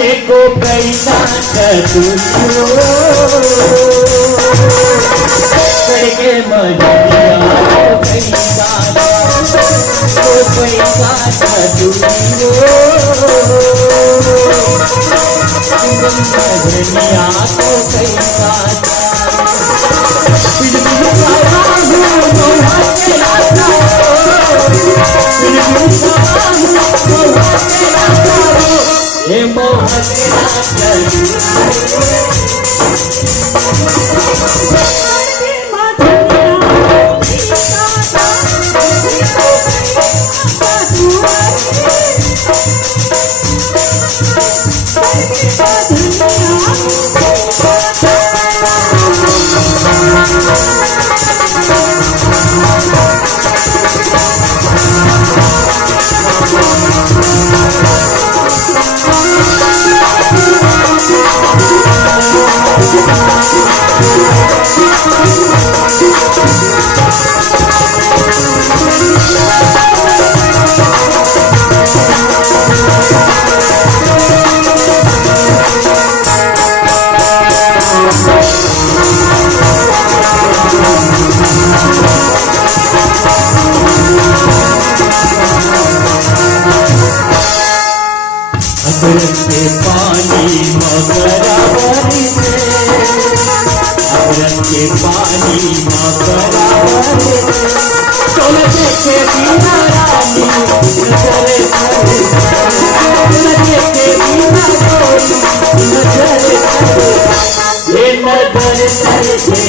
एको कैसा कतुलो करके मजलिया कैसा को कैसा कतुलो मजलिया को कैसा के पानी मगरावरी में अगरन के पानी मगरावरी में सोने के बिना रानी नजरे सोने के बिना कोई नजरे ये नजर से